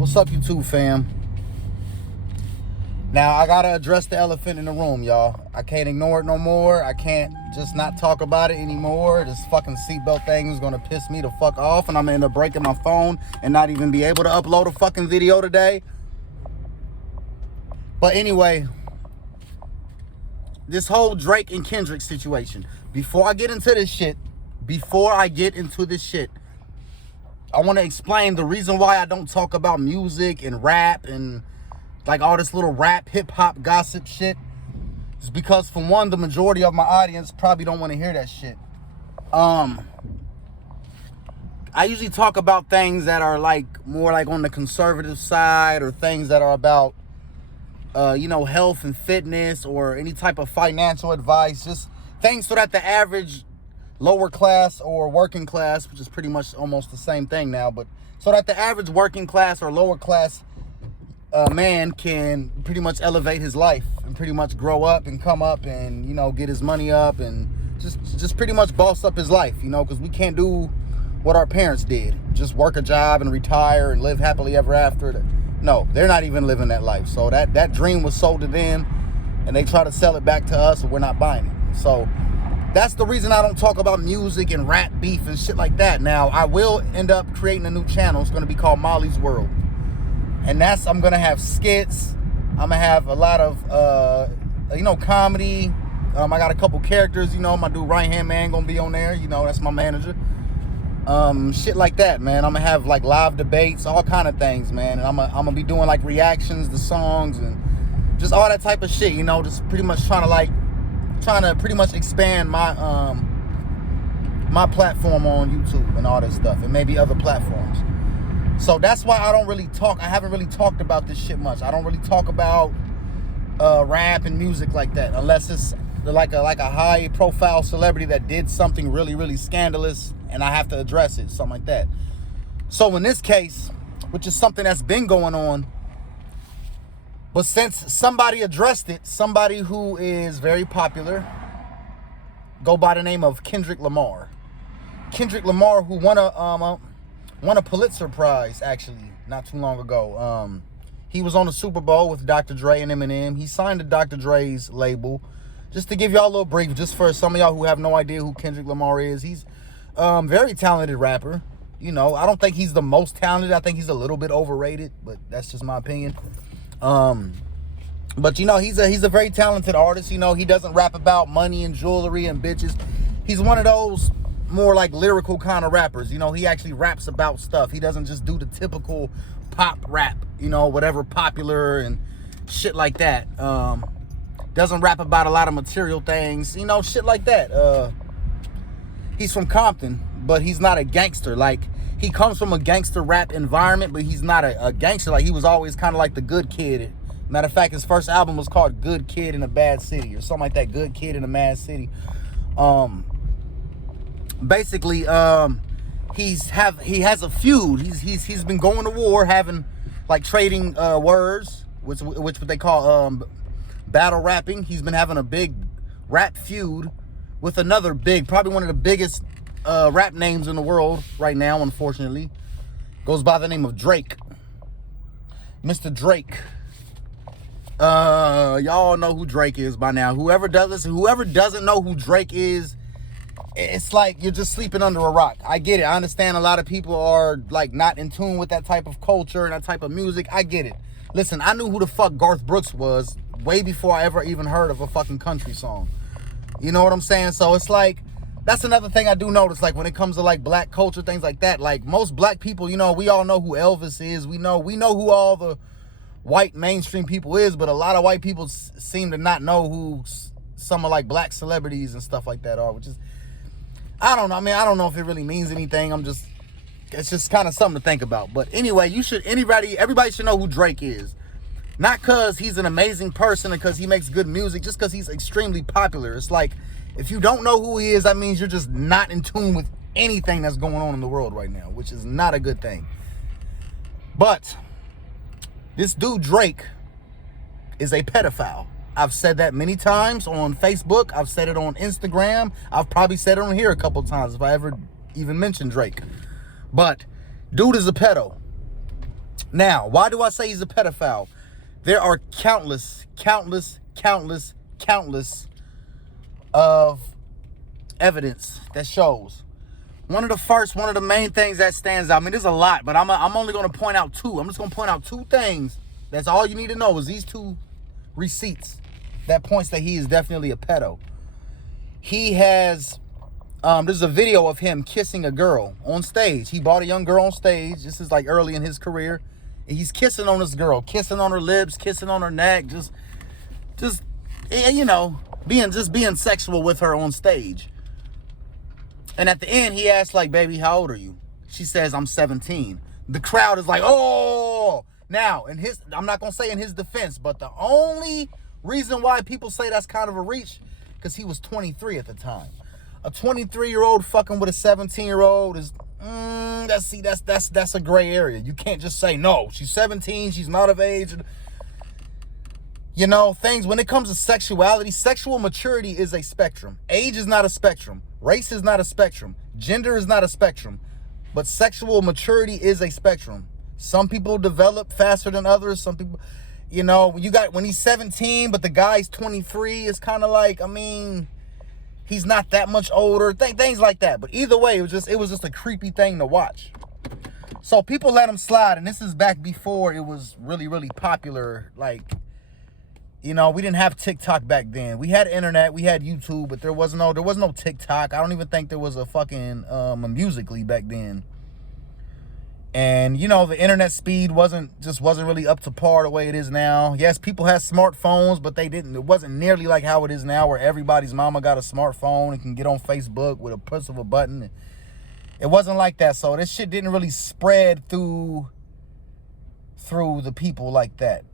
What's up, YouTube fam? Now, I gotta address the elephant in the room, y'all. I can't ignore it no more. I can't just not talk about it anymore. This fucking seatbelt thing is gonna piss me the fuck off, and I'm gonna end up breaking my phone and not even be able to upload a fucking video today. But anyway, this whole Drake and Kendrick situation. Before I get into this shit, I want to explain the reason why I don't talk about music and rap and like all this little rap, hip-hop gossip shit. It's because, for one, the majority of my audience probably don't want to hear that shit. I usually talk about things that are like more like on the conservative side, or things that are about health and fitness, or any type of financial advice, just things so that the average lower class or working class, which is pretty much almost the same thing now, but so that the average working class or lower class man can pretty much elevate his life and pretty much grow up and come up and, get his money up and just pretty much boss up his life, because we can't do what our parents did, just work a job and retire and live happily ever after. No, they're not even living that life. So that dream was sold to them, and they try to sell it back to us, and we're not buying it. So that's the reason I don't talk about music and rap beef and shit like that. Now, I will end up creating a new channel. It's going to be called Molly's World. And I'm going to have skits. I'm going to have a lot of, comedy. I got a couple characters, my dude right-hand man going to be on there. That's my manager. Shit like that, man. I'm going to have like live debates, all kind of things, man. And I'm going to be doing like reactions to songs and just all that type of shit, just pretty much trying to pretty much expand my my platform on YouTube and all this stuff, and maybe other platforms. So that's why I don't really talk. I haven't really talked about this shit much. I don't really talk about rap and music like that, unless it's like a high profile celebrity that did something really, really scandalous, and I have to address it, something like that. So in this case, which is something that's been going on, but since somebody addressed it, somebody who is very popular, go by the name of Kendrick Lamar. Kendrick Lamar, who won a Pulitzer Prize, actually, not too long ago. He was on the Super Bowl with Dr. Dre and Eminem. He signed to Dr. Dre's label. Just to give y'all a little brief, just for some of y'all who have no idea who Kendrick Lamar is, he's a very talented rapper. I don't think he's the most talented. I think he's a little bit overrated, but that's just my opinion. But he's a very talented artist. He doesn't rap about money and jewelry and bitches. He's one of those more like lyrical kind of rappers. He actually raps about stuff. He doesn't just do the typical pop rap, whatever popular and shit like that. Doesn't rap about a lot of material things, shit like that. He's from Compton, but he's not a gangster. Like, he comes from a gangster rap environment, but he's not a gangster. Like, he was always kind of like the good kid. Matter of fact, his first album was called Good Kid in a Bad City, or something like that. Good Kid in a Mad City. Basically, he has a feud. He's been going to war, having like trading words, which what they call battle rapping. He's been having a big rap feud with another probably one of the biggest rap names in the world right now, unfortunately. Goes by the name of Drake. Mr. Drake. Y'all know who Drake is by now. Whoever doesn't know who Drake is, it's like you're just sleeping under a rock. I get it. I understand a lot of people are like not in tune with that type of culture and that type of music. I get it. Listen, I knew who the fuck Garth Brooks was way before I ever even heard of a fucking country song. You know what I'm saying? So it's like, that's another thing I do notice, like when it comes to like black culture, things like that. Like most black people, we all know who Elvis is. We know who all the white mainstream people is, but a lot of white people seem to not know who some of like black celebrities and stuff like that are, which is, I don't know. I mean, I don't know if it really means anything. It's just kind of something to think about. But anyway, everybody should know who Drake is. Not because he's an amazing person and because he makes good music, just because he's extremely popular. It's like, if you don't know who he is, that means you're just not in tune with anything that's going on in the world right now, which is not a good thing. But this dude Drake is a pedophile. I've said that many times on Facebook. I've said it on Instagram. I've probably said it on here a couple times if I ever even mentioned Drake. But dude is a pedo. Now, why do I say he's a pedophile? There are countless of evidence that shows. One of the main things that stands out, I mean, there's a lot, but I'm only going to point out two. I'm just going to point out two things. That's all you need to know is these two receipts that points that he is definitely a pedo. He has, there's a video of him kissing a girl on stage. He brought a young girl on stage. This is like early in his career. And he's kissing on this girl, kissing on her lips, kissing on her neck, just you know, being sexual with her on stage. And at the end, he asks, like, baby, how old are you? She says, I'm 17. The crowd is like, oh! Now, I'm not going to say in his defense, but the only reason why people say that's kind of a reach, because he was 23 at the time. A 23-year-old fucking with a 17-year-old is, that's a gray area. You can't just say, no, she's 17, she's not of age. You know, things, when it comes to sexuality, sexual maturity is a spectrum. Age is not a spectrum. Race is not a spectrum. Gender is not a spectrum. But sexual maturity is a spectrum. Some people develop faster than others. Some people, you know, when he's 17, but the guy's 23, it's kind of like, I mean, he's not that much older. Things like that. But either way, it was just a creepy thing to watch. So people let him slide, and this is back before it was really, really popular. Like, you know, we didn't have TikTok back then. We had internet, we had YouTube, but there was no TikTok. I don't even think there was a fucking a Musical.ly back then. And you know, the internet speed wasn't really up to par the way it is now. Yes, people had smartphones, but it wasn't nearly like how it is now, where everybody's mama got a smartphone and can get on Facebook with a push of a button. It wasn't like that, so this shit didn't really spread through the people like that.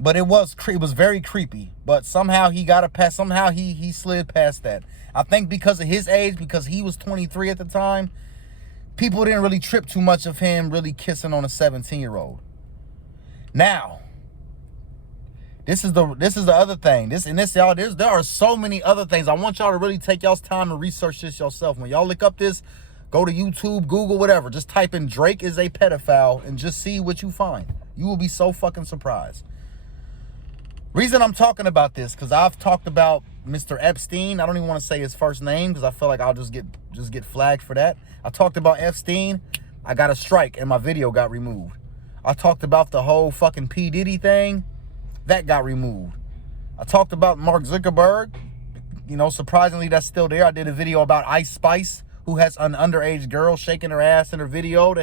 But it was very creepy. But somehow he got a pass. Somehow he slid past that. I think because of his age, because he was 23 at the time, people didn't really trip too much of him really kissing on a 17-year-old. Now, this is the other thing. There are so many other things. I want y'all to really take y'all's time and research this yourself. When y'all look up this, go to YouTube, Google, whatever. Just type in Drake is a pedophile and just see what you find. You will be so fucking surprised. Reason I'm talking about this, because I've talked about Mr. Epstein. I don't even want to say his first name because I feel like I'll just get flagged for that. I talked about Epstein. I got a strike and my video got removed. I talked about the whole fucking P. Diddy thing. That got removed. I talked about Mark Zuckerberg. You know, surprisingly, that's still there. I did a video about Ice Spice, who has an underage girl shaking her ass in her video.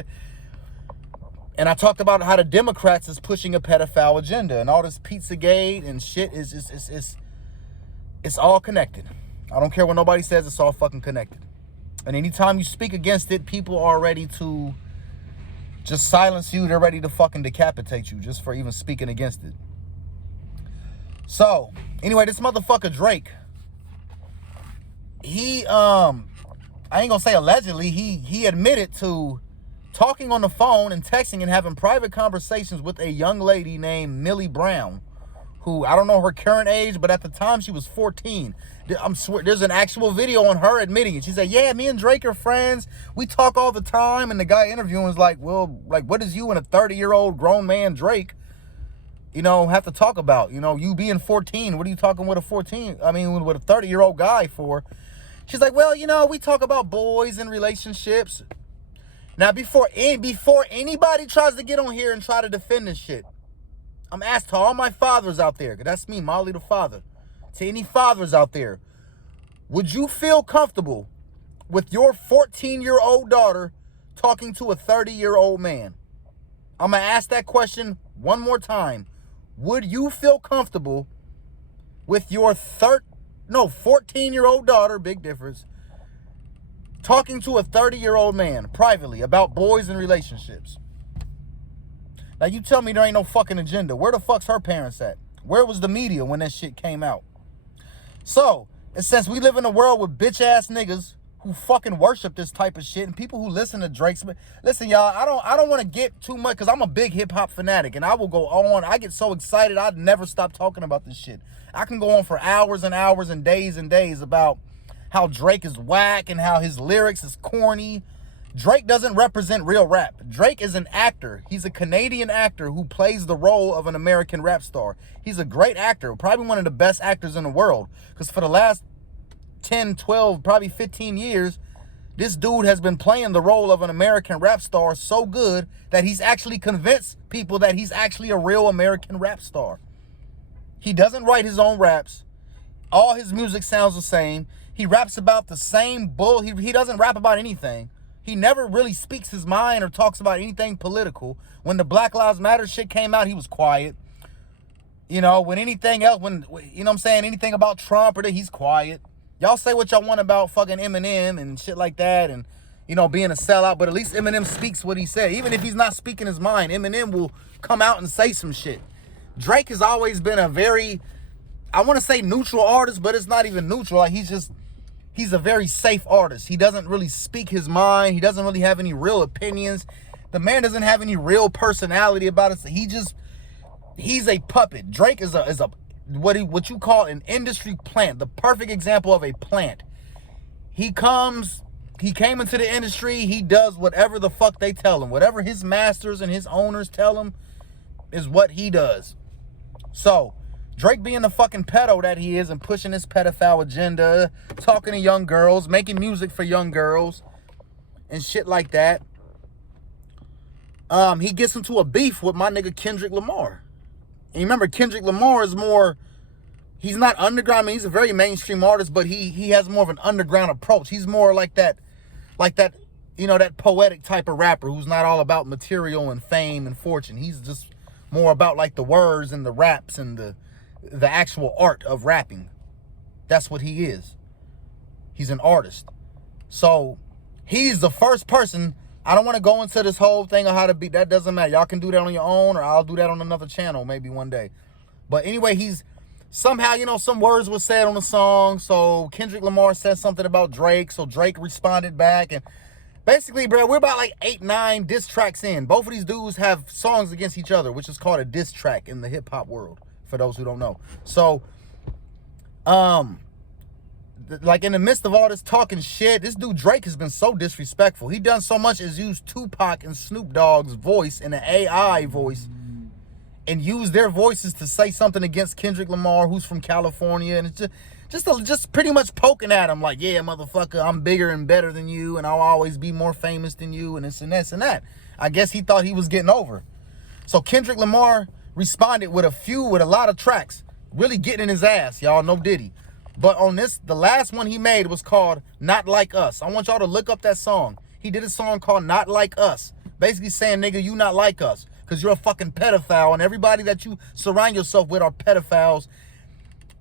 And I talked about how the Democrats is pushing a pedophile agenda, and all this Pizzagate and shit it's all connected. I don't care what nobody says, it's all fucking connected. And anytime you speak against it, people are ready to just silence you. They're ready to fucking decapitate you just for even speaking against it. So, anyway, this motherfucker Drake, he, I ain't gonna say allegedly, he admitted to talking on the phone and texting and having private conversations with a young lady named Millie Brown, who, I don't know her current age, but at the time she was 14. There's an actual video on her admitting it. She said, yeah, me and Drake are friends. We talk all the time. And the guy interviewing was like, well, like, what does you and a 30-year-old grown man, Drake, you know, have to talk about? You know, you being 14, what are you talking with a 30-year-old guy for? She's like, well, you know, we talk about boys and relationships. Now, before anybody tries to get on here and try to defend this shit, I'm asked to all my fathers out there, because that's me, Molly the father, to any fathers out there, would you feel comfortable with your 14-year-old daughter talking to a 30-year-old man? I'm going to ask that question one more time. Would you feel comfortable with your 14-year-old daughter, big difference, talking to a 30-year-old man privately about boys and relationships? Now, you tell me there ain't no fucking agenda. Where the fuck's her parents at? Where was the media when that shit came out? So, and since we live in a world with bitch-ass niggas who fucking worship this type of shit, and people who listen to Drake's... Listen, y'all, I don't want to get too much, because I'm a big hip-hop fanatic, and I will go on. I get so excited, I'd never stop talking about this shit. I can go on for hours and hours and days about how Drake is whack and how his lyrics is corny. Drake doesn't represent real rap. Drake is an actor. He's a Canadian actor who plays the role of an American rap star. He's a great actor, probably one of the best actors in the world. Because for the last 10, 12, probably 15 years, this dude has been playing the role of an American rap star so good that he's actually convinced people that he's actually a real American rap star. He doesn't write his own raps. All his music sounds the same. He raps about the same bull. He doesn't rap about anything. He never really speaks his mind or talks about anything political. When the Black Lives Matter shit came out, he was quiet. You know, when anything else, you know what I'm saying, anything about Trump he's quiet. Y'all say what y'all want about fucking Eminem and shit like that and, you know, being a sellout, but at least Eminem speaks what he said. Even if he's not speaking his mind, Eminem will come out and say some shit. Drake has always been a very, I want to say neutral artist, but it's not even neutral. Like, he's a very safe artist. He doesn't really speak his mind. He doesn't really have any real opinions. The man doesn't have any real personality about it. So he's a puppet. Drake is a what you call an industry plant, the perfect example of a plant. He came into the industry, he does whatever the fuck they tell him. Whatever his masters and his owners tell him is what he does. So, Drake being the fucking pedo that he is and pushing his pedophile agenda, talking to young girls, making music for young girls, and shit like that. He gets into a beef with my nigga Kendrick Lamar. And you remember, Kendrick Lamar is more, he's not underground. I mean, he's a very mainstream artist, but he has more of an underground approach. He's more like that, you know, that poetic type of rapper who's not all about material and fame and fortune. He's just more about like the words and the raps and the actual art of rapping. That's what he is. He's an artist. So he's the first person. I don't want to go into this whole thing of how to beat. That doesn't matter. Y'all can do that on your own, or I'll do that on another channel maybe one day. But anyway, he's somehow, you know, some words were said on the song. So Kendrick Lamar said something about Drake. So Drake responded back. And basically, bro, we're about like 8, 9 diss tracks in. Both of these dudes have songs against each other, which is called a diss track in the hip hop world, for those who don't know. So, like in the midst of all this talking shit, this dude Drake has been so disrespectful. He done so much as use Tupac and Snoop Dogg's voice and an AI voice and use their voices to say something against Kendrick Lamar, who's from California, and it's just pretty much poking at him like, yeah, motherfucker, I'm bigger and better than you, and I'll always be more famous than you, and this and this and that. I guess he thought he was getting over. So Kendrick Lamar responded with a lot of tracks, really getting in his ass, y'all. No Diddy. But on this, the last one he made was called Not Like Us. I want y'all to look up that song. He did a song called Not Like Us. Basically saying, nigga, you not like us. Because you're a fucking pedophile. And everybody that you surround yourself with are pedophiles.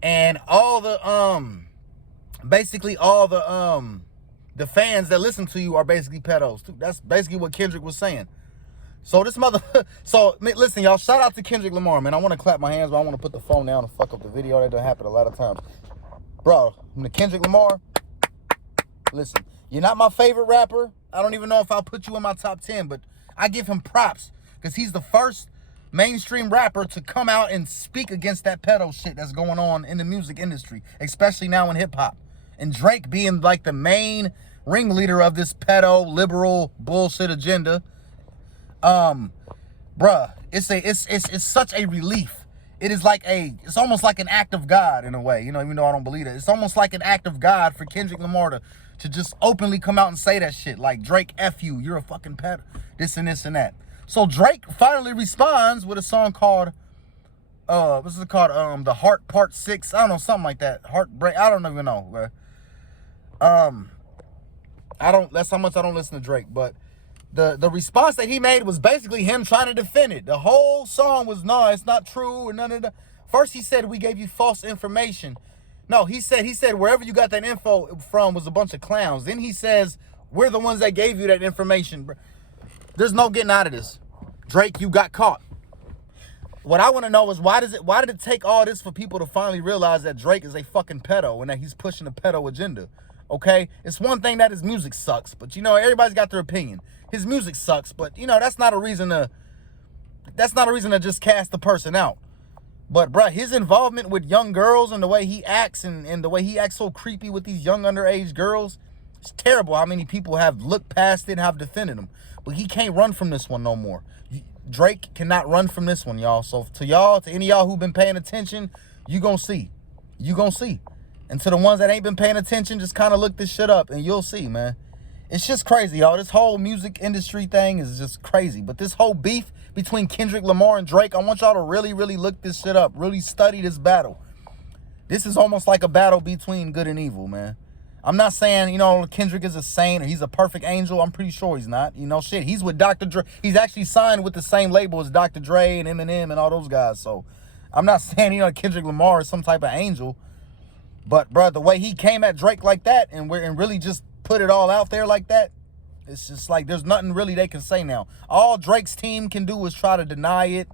And all the, basically all the fans that listen to you are basically pedos too. That's basically what Kendrick was saying. So this so listen, y'all, shout out to Kendrick Lamar, man. I want to clap my hands, but I want to put the phone down and fuck up the video. That doesn't happen a lot of times. Bro, I'm the Kendrick Lamar. Listen, you're not my favorite rapper. I don't even know if I'll put you in my top 10, but I give him props because he's the first mainstream rapper to come out and speak against that pedo shit that's going on in the music industry, especially now in hip hop. And Drake being like the main ringleader of this pedo liberal bullshit agenda. Bruh, it's such a relief. It is like it's almost like an act of God in a way, you know, even though I don't believe it. It's almost like an act of God for Kendrick Lamar to just openly come out and say that shit. Like, Drake, F you, you're a fucking pedo, this and this and that. So Drake finally responds with a song called, what's it called? The Heart Part 6. I don't know, something like that. Heartbreak, I don't even know, bro. That's how much I don't listen to Drake, but the response that he made was basically him trying to defend it. The whole song was, no, it's not true, or none of that. First he said, we gave you false information. No, he said wherever you got that info from was a bunch of clowns. Then he says, we're the ones that gave you that information. There's no getting out of this. Drake, you got caught. What I want to know is why did it take all this for people to finally realize that Drake is a fucking pedo and that he's pushing a pedo agenda? Okay? It's one thing that his music sucks, but you know, everybody's got their opinion. His music sucks, but you know, that's not a reason to just cast the person out. But bruh, his involvement with young girls and the way he acts and the way he acts so creepy with these young underage girls, It's terrible how many people have looked past it and have defended him. But he can't run from this one no more. Drake cannot run from this one, y'all. So to y'all, to any of y'all who've been paying attention, you gonna see. You gonna see. And to the ones that ain't been paying attention, just kind of look this shit up and you'll see, man. It's just crazy, y'all. This whole music industry thing is just crazy. But this whole beef between Kendrick Lamar and Drake, I want y'all to really, really look this shit up. Really study this battle. This is almost like a battle between good and evil, man. I'm not saying, you know, Kendrick is a saint or he's a perfect angel. I'm pretty sure he's not. You know, shit, he's with Dr. Dre. He's actually signed with the same label as Dr. Dre and Eminem and all those guys. So I'm not saying, you know, Kendrick Lamar is some type of angel. But, bro, the way he came at Drake like that and really just put it all out there like that, it's just like there's nothing really they can say now. All Drake's team can do is try to deny it.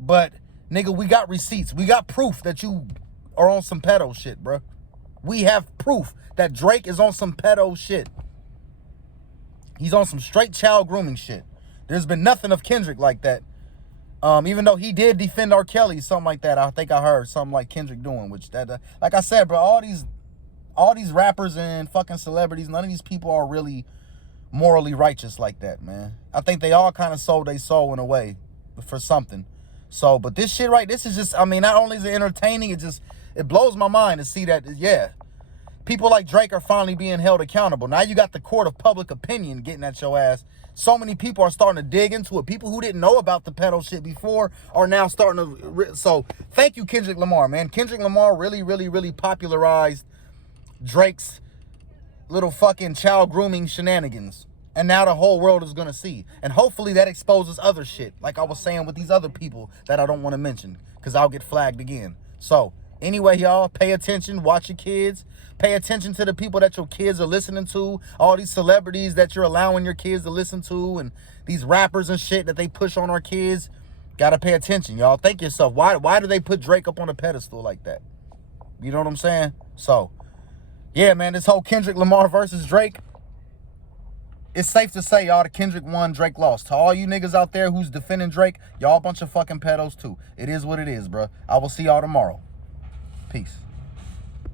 But, nigga, we got receipts. We got proof that you are on some pedo shit, bro. We have proof that Drake is on some pedo shit. He's on some straight child grooming shit. There's been nothing of Kendrick like that. Even though he did defend R. Kelly, something like that. I think I heard something like Kendrick doing, which that, like I said, bro, all these rappers and fucking celebrities, none of these people are really morally righteous like that, man. I think they all kind of sold their soul in a way for something. So, but this shit, right, this is just, I mean, not only is it entertaining, it blows my mind to see that, yeah, people like Drake are finally being held accountable. Now you got the court of public opinion getting at your ass. So many people are starting to dig into it. People who didn't know about the pedo shit before are now starting to, so thank you, Kendrick Lamar, man. Kendrick Lamar really, really, really popularized Drake's little fucking child grooming shenanigans. And now the whole world is going to see. And hopefully that exposes other shit. Like I was saying with these other people that I don't want to mention. Because I'll get flagged again. So, anyway, y'all, pay attention. Watch your kids. Pay attention to the people that your kids are listening to. All these celebrities that you're allowing your kids to listen to. And these rappers and shit that they push on our kids. Got to pay attention, y'all. Think yourself. Why do they put Drake up on a pedestal like that? You know what I'm saying? So, yeah, man, this whole Kendrick Lamar versus Drake. It's safe to say, y'all, the Kendrick won, Drake lost. To all you niggas out there who's defending Drake, y'all a bunch of fucking pedos too. It is what it is, bro. I will see y'all tomorrow. Peace.